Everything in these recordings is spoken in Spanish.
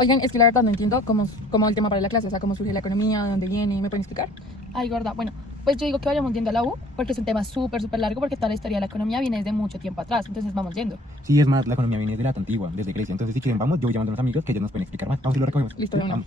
Oigan, es que la verdad no entiendo cómo el tema para la clase, o sea, cómo surge la economía, de dónde viene, ¿me pueden explicar? Ay, gorda, bueno, pues yo digo que vayamos yendo a la U porque es un tema súper largo porque toda la historia de la economía viene desde mucho tiempo atrás, entonces vamos yendo. Sí, es más, la economía viene de la antigua, desde Grecia. Entonces, si quieren, vamos, yo voy llamando a unos amigos que ellos nos pueden explicar más. Vamos y lo recogemos. Listo, de una. Vamos.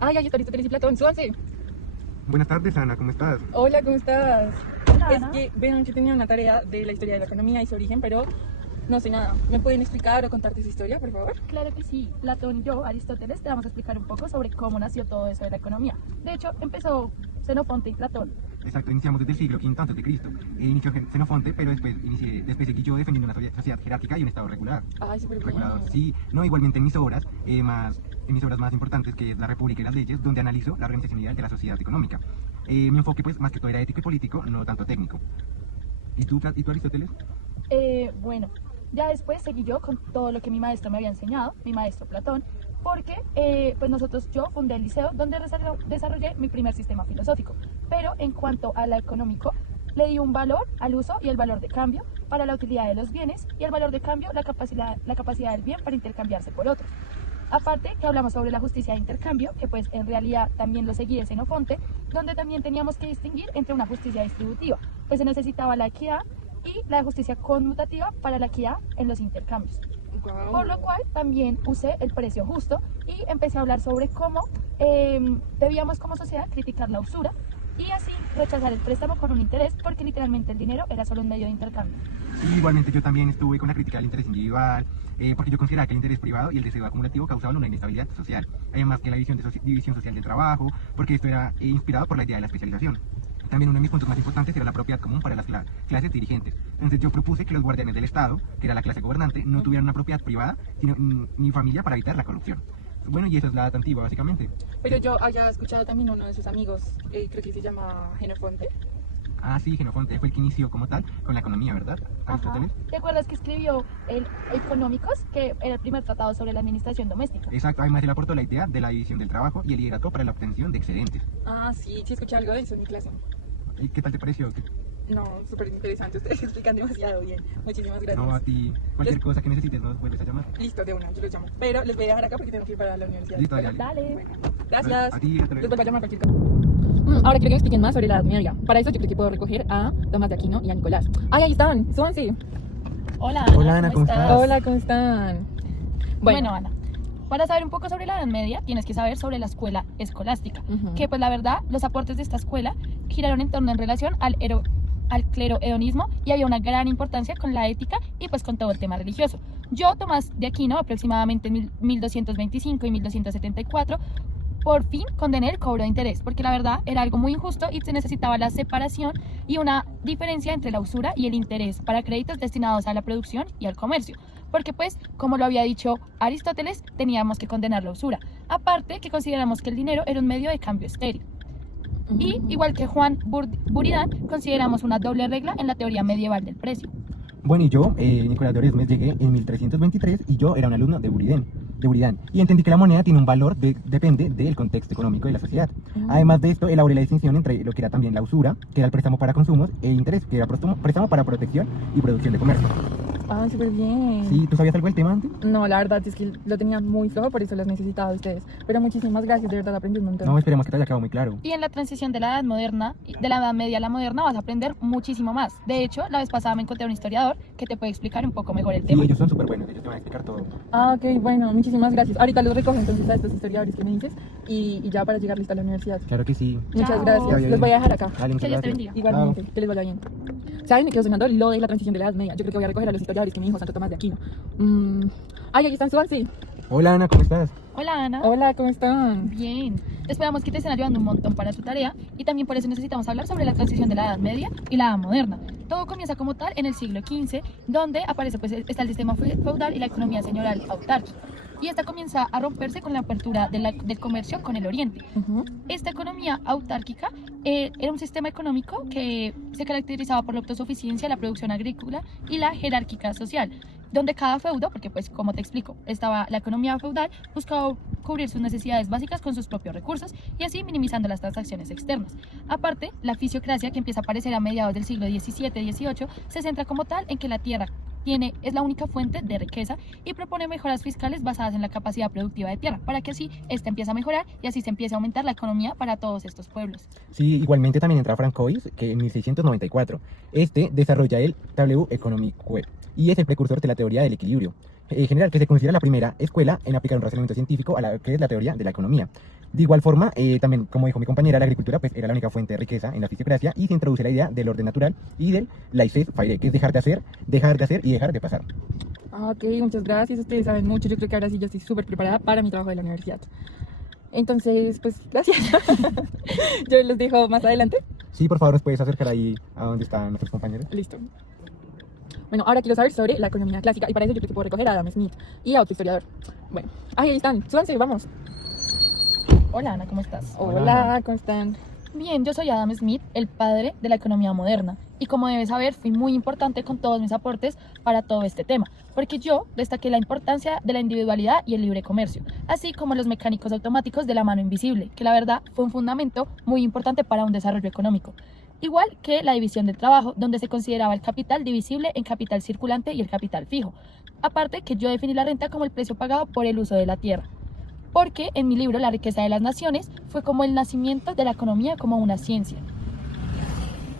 Ay, ahí está Aristóteles y Platón, súbanse. Buenas tardes, Ana, ¿cómo estás? Hola, ¿cómo estás? Hola, Es Ana. que vean que tenía una tarea de la historia de la economía y su origen, pero no sé nada. ¿Me pueden explicar o contarte su historia, por favor? Claro que sí, Platón y yo, Aristóteles, te vamos a explicar un poco sobre cómo nació todo eso de la economía. De hecho, empezó Xenofonte y Platón. Exacto, iniciamos desde el siglo V antes de Cristo. Inició Xenofonte, pero después seguí yo defendiendo una sociedad jerárquica y un estado regular. Ay, súper bien. Regulador, sí. No, igualmente en mis obras más importantes, que es La República y las Leyes, donde analizo la organización ideal de la sociedad económica. Mi enfoque, pues, más que todo era ético y político, no tanto técnico. ¿Y tú Aristóteles? Bueno, ya después seguí yo con todo lo que mi maestro me había enseñado, mi maestro Platón, porque yo fundé el liceo donde desarrollé mi primer sistema filosófico, pero en cuanto a la económico, le di un valor al uso y el valor de cambio para la utilidad de los bienes y el valor de cambio, la capacidad del bien para intercambiarse por otros. Aparte que hablamos sobre la justicia de intercambio, que pues en realidad también lo seguí de Xenofonte, donde también teníamos que distinguir entre una justicia distributiva, pues se necesitaba la equidad y la justicia conmutativa para la equidad en los intercambios. Guau. Por lo cual también usé el precio justo y empecé a hablar sobre cómo debíamos como sociedad criticar la usura y así rechazar el préstamo con un interés, porque literalmente el dinero era solo un medio de intercambio. Sí, igualmente yo también estuve con la crítica del interés individual, porque yo consideraba que el interés privado y el deseo acumulativo causaban una inestabilidad social, además que la división social del trabajo, porque esto era inspirado por la idea de la especialización. También uno de mis puntos más importantes era la propiedad común para las clases dirigentes. Entonces yo propuse que los guardianes del Estado, que era la clase gobernante, no tuvieran una propiedad privada, sino ni familia, para evitar la corrupción. Bueno, y eso es la edad antigua, básicamente. Pero yo había escuchado también uno de sus amigos, creo que se llama Xenofonte. Ah, sí, Xenofonte fue el que inició como tal con la economía, ¿verdad? Ajá. Aristóteles. ¿Te acuerdas que escribió el Económicos, que era el primer tratado sobre la administración doméstica? Exacto, además él aportó la idea de la división del trabajo y el liderazgo para la obtención de excedentes. Ah, sí, sí escuché algo de eso en mi clase. ¿Y qué tal te pareció? No, súper interesante, ustedes explican demasiado bien. Muchísimas gracias. No, a ti, cualquier cosa que necesites nos vuelves a llamar. Listo, de una, yo los llamo. Pero les voy a dejar acá porque tengo que ir para la universidad. Listo, Bueno, dale. Dale. Bueno, gracias. A ti, hasta Les luego. vuelvo a llamar cualquier cosa. Ahora quiero que me expliquen más sobre la Edad Media. Para eso yo creo que puedo recoger a Tomás de Aquino y a Nicolás. ¡Ay, ahí están! ¡Súbanse! Hola, Hola, Ana, ¿cómo estás? Hola, ¿cómo están? Bueno, Ana, para saber un poco sobre la Edad Media, tienes que saber sobre la escuela escolástica, Ujú. que pues la verdad, los aportes de esta escuela giraron en torno en relación al clero-hedonismo y había una gran importancia con la ética y pues con todo el tema religioso. Yo, Tomás de Aquino, aproximadamente en 1225 y 1274, por fin condené el cobro de interés, porque la verdad era algo muy injusto y se necesitaba la separación y una diferencia entre la usura y el interés para créditos destinados a la producción y al comercio. Porque pues, como lo había dicho Aristóteles, teníamos que condenar la usura. Aparte que consideramos que el dinero era un medio de cambio estéril. Y, igual que Juan Buridan, consideramos una doble regla en la teoría medieval del precio. Bueno, y yo, Nicolás de Oresmes, llegué en 1323 y yo era un alumno de Buridan. Y entendí que la moneda tiene un valor depende del contexto económico de la sociedad. Además de esto, elaboré la distinción entre lo que era también la usura, que era el préstamo para consumos, e interés, que era préstamo para protección y producción de comercio. ¡Ay, súper bien! Sí, ¿tú sabías algo del tema antes? No, la verdad es que lo tenía muy flojo, por eso las necesitaba de ustedes. Pero muchísimas gracias, de verdad aprendí un montón. No, esperemos que te haya quedado muy claro. Y en la transición de la edad moderna, de la edad media a la moderna, vas a aprender muchísimo más. De hecho, la vez pasada me encontré un historiador que te puede explicar un poco mejor el Sí, tema. ellos son súper buenos, ellos te van a explicar todo. Ah, ok, bueno, muchísimas gracias. Ahorita los recojo entonces a estos historiadores que me dices y ya para llegar lista a la universidad. Claro que sí. Muchas Chao. gracias. Que vaya Los voy a bien. dejar acá. Dale, muchas Que Dios te gracias. bendiga. Igualmente, que les vaya bien. ¿Saben? Me quedo sonando lo de la transición de la Edad Media. Yo creo que voy a recoger a los historiadores que me dijo Santo Tomás de Aquino. Ay, aquí están, súbanse. Hola, Ana, ¿cómo estás? Hola, Ana. Hola, ¿cómo están? Bien. Esperamos que te estén ayudando un montón para tu tarea y también por eso necesitamos hablar sobre la transición de la Edad Media y la Edad Moderna. Todo comienza como tal en el siglo XV, donde aparece pues está el sistema feudal y la economía señorial autárquica. Y esta comienza a romperse con la apertura del comercio con el Oriente. Esta economía autárquica era un sistema económico que se caracterizaba por la autosuficiencia, la producción agrícola y la jerárquica social, donde cada feudo, porque pues como te explico, estaba la economía feudal, buscaba cubrir sus necesidades básicas con sus propios recursos y así minimizando las transacciones externas. Aparte, la fisiocracia, que empieza a aparecer a mediados del siglo XVII-XVIII, se centra como tal en que la tierra es la única fuente de riqueza y propone mejoras fiscales basadas en la capacidad productiva de tierra, para que así esta empiece a mejorar y así se empiece a aumentar la economía para todos estos pueblos. Sí, igualmente también entra Francois, que en 1694. Este desarrolla el Tableau économique y es el precursor de la teoría del equilibrio general, que se considera la primera escuela en aplicar un razonamiento científico a la que es la teoría de la economía. De igual forma, también, como dijo mi compañera, la agricultura pues, era la única fuente de riqueza en la fisiocracia y se introduce la idea del orden natural y del laissez-faire, que es dejar de hacer y dejar de pasar. Ok, muchas gracias. Ustedes saben mucho. Yo creo que ahora sí yo estoy súper preparada para mi trabajo de la universidad. Entonces, pues, gracias. Yo los dejo más adelante. Sí, por favor, ¿nos puedes acercar ahí a donde están nuestros compañeros? Listo. Bueno, ahora quiero saber sobre la economía clásica y para eso yo creo que puedo recoger a Adam Smith y a otro historiador. Bueno, ahí están. Súbanse, vamos. Hola Ana, ¿cómo estás? Hola, ¿cómo están? Bien, yo soy Adam Smith, el padre de la economía moderna. Y como debes saber, fui muy importante con todos mis aportes para todo este tema, porque yo destaqué la importancia de la individualidad y el libre comercio, así como los mecánicos automáticos de la mano invisible, que la verdad fue un fundamento muy importante para un desarrollo económico. Igual que la división del trabajo, donde se consideraba el capital divisible en capital circulante y el capital fijo. Aparte que yo definí la renta como el precio pagado por el uso de la tierra. Porque en mi libro La riqueza de las naciones fue como el nacimiento de la economía como una ciencia.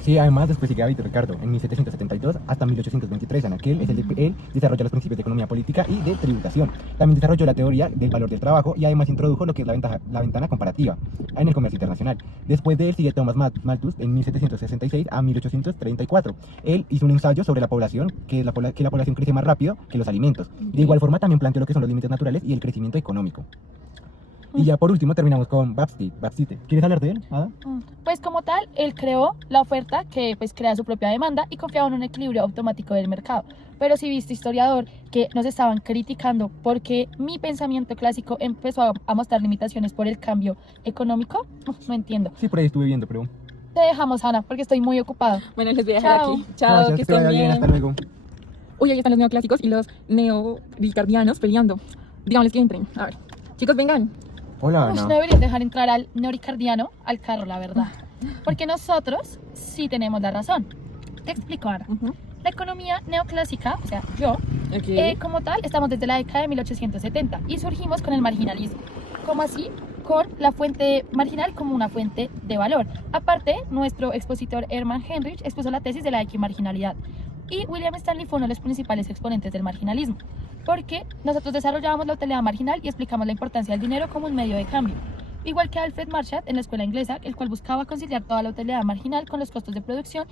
Sí, además después sigue Víctor Ricardo, en 1772 hasta 1823, en aquel él desarrolla los principios de economía política y de tributación. También desarrolló la teoría del valor del trabajo y además introdujo lo que es la ventana comparativa en el comercio internacional. Después de él sigue Thomas Malthus en 1766 a 1834. Él hizo un ensayo sobre la población, que la población crece más rápido que los alimentos. De igual forma también planteó lo que son los límites naturales y el crecimiento económico. Y ya por último terminamos con Baptiste. ¿Quieres hablar de él, Ada? Pues como tal, él creó la oferta que pues crea su propia demanda y confiaba en un equilibrio automático del mercado. Pero si viste, historiador, que nos estaban criticando porque mi pensamiento clásico empezó a mostrar limitaciones por el cambio económico, no entiendo. Sí, por ahí estuve viendo, pero... Te dejamos, Ana, porque estoy muy ocupada. Bueno, les voy a dejar Chao. aquí. Chao, Gracias, que estén vaya bien. hasta luego. Uy, ahí están los neoclásicos y los neoricardianos peleando. Digámosles que entren. A ver, chicos, vengan. Hola, Uy, Ana. no deberías dejar entrar al neoricardiano al carro, la verdad. Porque nosotros sí tenemos la razón. Te explico, Ana. La economía neoclásica, o sea, yo, Ok. como tal, estamos desde la década de 1870 y surgimos con el marginalismo. Como así, con la fuente marginal como una fuente de valor. Aparte, nuestro expositor Hermann Heinrich expuso la tesis de la equimarginalidad. Y William Stanley fue uno de los principales exponentes del marginalismo, porque nosotros desarrollábamos la utilidad marginal y explicamos la importancia del dinero como un medio de cambio. Igual que Alfred Marshall en la escuela inglesa, el cual buscaba conciliar toda la utilidad marginal con los costos de producción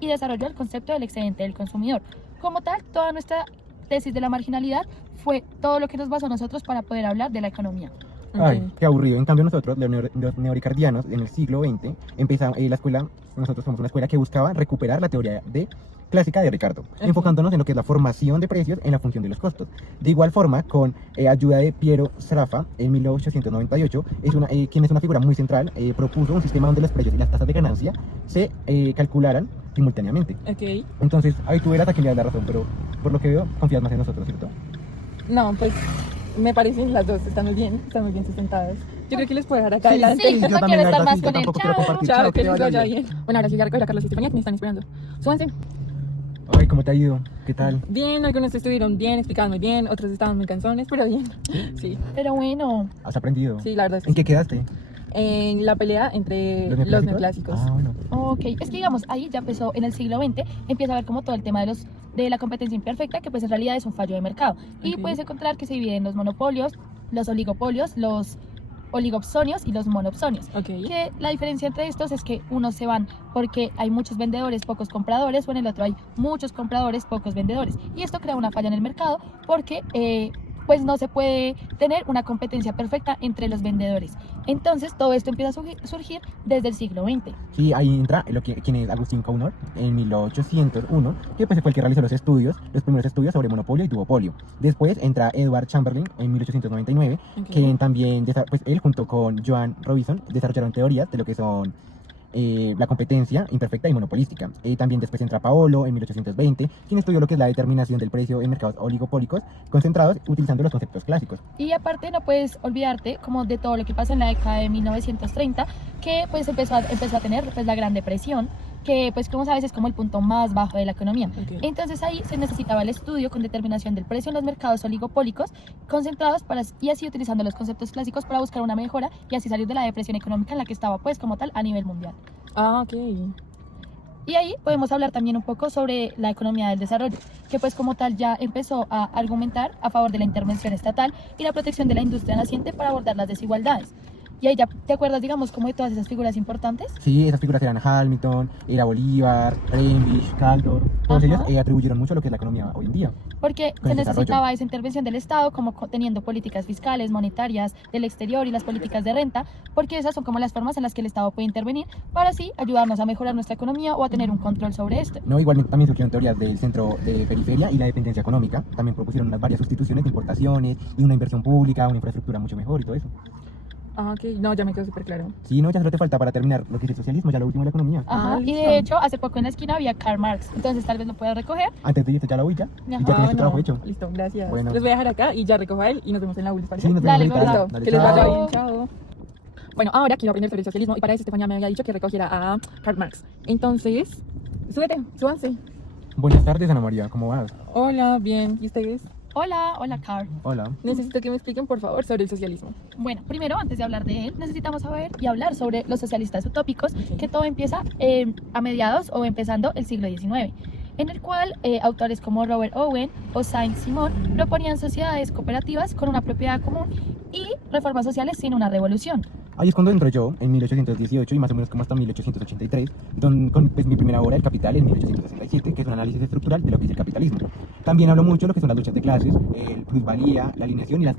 y desarrolló el concepto del excedente del consumidor. Como tal, toda nuestra tesis de la marginalidad fue todo lo que nos basó a nosotros para poder hablar de la economía. Ay, qué aburrido. En cambio nosotros, los neoricardianos, en el siglo XX, empezamos la escuela, nosotros somos una escuela que buscaba recuperar la teoría clásica de Ricardo, enfocándonos en lo que es la formación de precios en la función de los costos. De igual forma, con ayuda de Piero Sraffa, en 1898, quien es una figura muy central, propuso un sistema donde los precios y las tasas de ganancia se calcularan simultáneamente. Ok. Entonces, ahí tú verás a quien le das la razón, pero por lo que veo, confías más en nosotros, ¿cierto? No, pues me parecen las dos, están muy bien sustentadas. Yo creo que les puedo dejar acá adelante. Sí, no quiero estar más con él. tampoco quiero Chao. compartir. Chao, que te les vaya vaya bien. Bueno, ahora sí ya recoger a Carlos y Estefanía que me están esperando. Súbanse. Ay, ¿cómo te ha ido? ¿Qué tal? Bien, algunos estuvieron bien, explicaban muy bien, otros estaban muy cansones, pero bien. Sí, Pero bueno, ¿Has aprendido? sí, la verdad es que ¿En qué quedaste? en la pelea entre los neoclásicos. Ah, bueno. ok, es que digamos, ahí ya empezó en el siglo XX, empieza a ver como todo el tema de la competencia imperfecta, que pues en realidad es un fallo de mercado. Y Ok. puedes encontrar que se dividen los monopolios, los oligopolios, los oligopsonios y los monopsonios. Ok. Que la diferencia entre estos es que unos se van porque hay muchos vendedores, pocos compradores, o en el otro hay muchos compradores, pocos vendedores. Y esto crea una falla en el mercado porque pues no se puede tener una competencia perfecta entre los vendedores. Entonces todo esto empieza a surgir desde el siglo XX. Sí, ahí entra quien es Agustín Kaunor en 1801, que pues fue el que realizó los primeros estudios sobre monopolio y duopolio. Después entra Edward Chamberlain en 1899, Ok. que también, pues él junto con Joan Robinson desarrollaron teorías de lo que son la competencia imperfecta y monopolística. También después entra Paolo en 1820, quien estudió lo que es la determinación del precio en mercados oligopólicos concentrados utilizando los conceptos clásicos. Y aparte no puedes olvidarte como de todo lo que pasa en la década de 1930, que pues empezó a tener pues la Gran Depresión que pues como sabes es como el punto más bajo de la economía. Ok. Entonces ahí se necesitaba el estudio con determinación del precio en los mercados oligopólicos concentrados y así utilizando los conceptos clásicos para buscar una mejora y así salir de la depresión económica en la que estaba pues como tal a nivel mundial. Ah, ok. Y ahí podemos hablar también un poco sobre la economía del desarrollo, que pues como tal ya empezó a argumentar a favor de la intervención estatal y la protección de la industria naciente para abordar las desigualdades. Y ahí ya te acuerdas, digamos, como de todas esas figuras importantes. Sí, esas figuras eran Hamilton, era Bolívar, Reynish, Caldor. Todos Ajá. ellos atribuyeron mucho a lo que es la economía hoy en día. Porque Con se el necesitaba desarrollo. esa intervención del Estado, como teniendo políticas fiscales, monetarias, del exterior y las políticas de renta, porque esas son como las formas en las que el Estado puede intervenir para así ayudarnos a mejorar nuestra economía o a tener un control sobre esto. No, igualmente también surgieron teorías del centro de periferia y la dependencia económica. También propusieron unas varias sustituciones de importaciones y una inversión pública, una infraestructura mucho mejor y todo eso. Ah, ok. No, ya me quedó súper claro. Sí, no, ya solo te falta para terminar lo que es el socialismo, ya lo último de la economía. Ajá. Y listo. de hecho, hace poco en la esquina había Karl Marx, entonces tal vez lo puedas recoger. Antes de irte ya la voy ya. Y ya Ajá. tienes tu no. trabajo hecho. Listo, gracias. Bueno. Les voy a dejar acá y ya recojo a él y nos vemos en la ULS, ¿parece? Sí, nos Dale, vemos ahorita. gorda. Dale, Que les vaya chao. bien, chao. Bueno, ahora quiero aprender sobre el socialismo y para eso Estefanía me había dicho que recogiera a Karl Marx. Entonces, súbanse. Buenas tardes, Ana María, ¿cómo vas? Hola, bien. ¿Y ustedes? Hola, Karl. Hola. Necesito que me expliquen, por favor, sobre el socialismo. Bueno, primero, antes de hablar de él, necesitamos saber y hablar sobre los socialistas utópicos, Ok. que todo empieza a mediados o empezando el siglo XIX, en el cual autores como Robert Owen o Saint-Simon proponían sociedades cooperativas con una propiedad común y reformas sociales sin una revolución. Ahí es cuando entro yo, en 1818 y más o menos como hasta 1883, con pues, mi primera obra, El Capital, en 1867, que es un análisis estructural de lo que es el capitalismo. También hablo mucho de lo que son las luchas de clases, el plusvalía, la alineación y las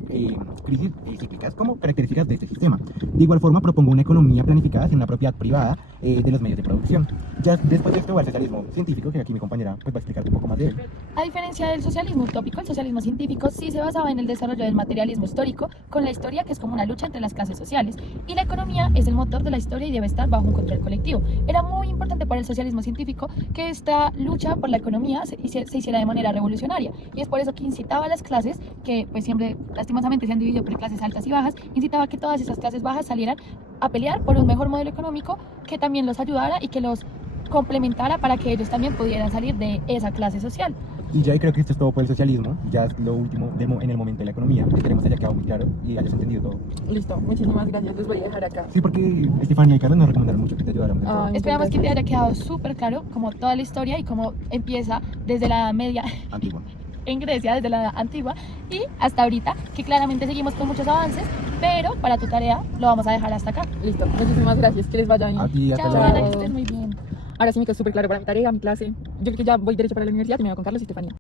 crisis cíclicas como características de este sistema. De igual forma, propongo una economía planificada sin una propiedad privada de los medios de producción. Ya después de esto va el socialismo científico, que aquí mi compañera pues, va a explicarte un poco más de él. A diferencia del socialismo utópico, el socialismo científico sí se basaba en el desarrollo del materialismo histórico, con la historia que es como una lucha entre las clases sociales, y la economía es el motor de la historia y debe estar bajo un control colectivo. Era muy importante para el socialismo científico que esta lucha por la economía se hiciera de manera revolucionaria, y es por eso que incitaba a las clases, que pues siempre lastimosamente se han dividido por clases altas y bajas, incitaba a que todas esas clases bajas salieran a pelear por un mejor modelo económico que también los ayudara y que los complementara para que ellos también pudieran salir de esa clase social. Y ya creo que esto es todo por el socialismo, ya es lo último en el momento de la economía. Esperemos haya quedado muy claro y hayas entendido todo. Listo, muchísimas gracias. Les voy a dejar acá. Sí, porque Estefanía y Carlos nos recomendaron mucho que te ayudáramos en todo. Ay, Esperamos que te gracias. haya quedado súper claro como toda la historia y cómo empieza desde la media Antigua. en Grecia, desde la antigua y hasta ahorita, que claramente seguimos con muchos avances, pero para tu tarea lo vamos a dejar hasta acá. Listo, muchísimas gracias. Que les vaya bien. A ti, hasta Chao, luego. Ana, que estés muy bien. Ahora sí me quedó súper claro para mi tarea, mi clase. Yo creo que ya voy derecho para la universidad y me voy con Carlos y Estefanía.